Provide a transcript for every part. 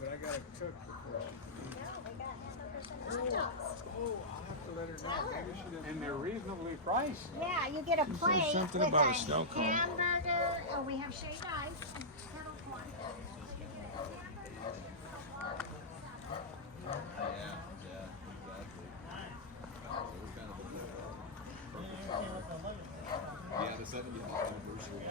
but I got a cook before. Oh, I'll have to let her know. Maybe she doesn't. And they're reasonably priced. yeah, you get a plate something with about a a snow cone. hamburger. Oh, we have shaved ice and kettle corn. Yeah, the 70th anniversary.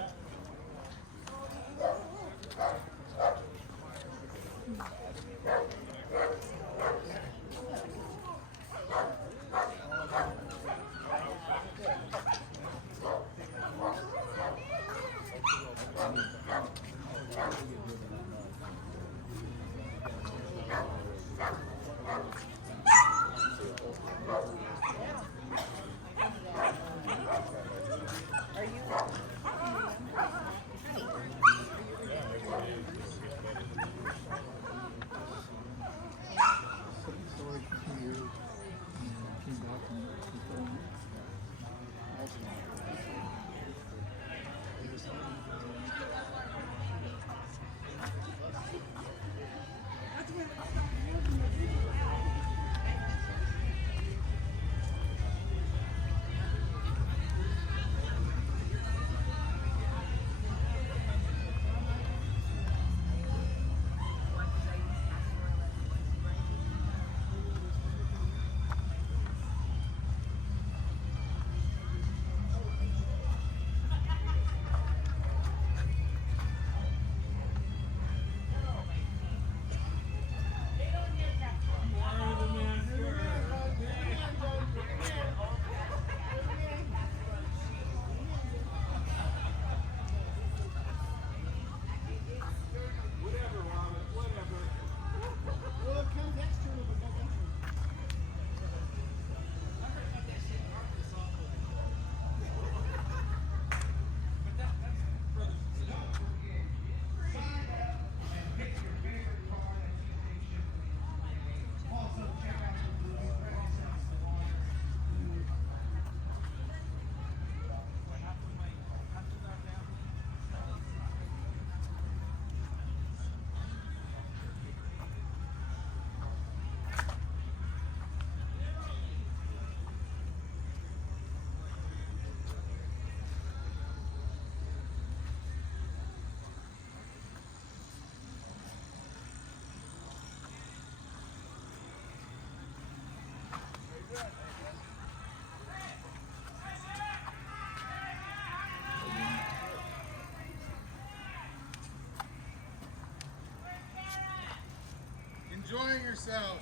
Enjoying herself.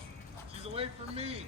She's away from me.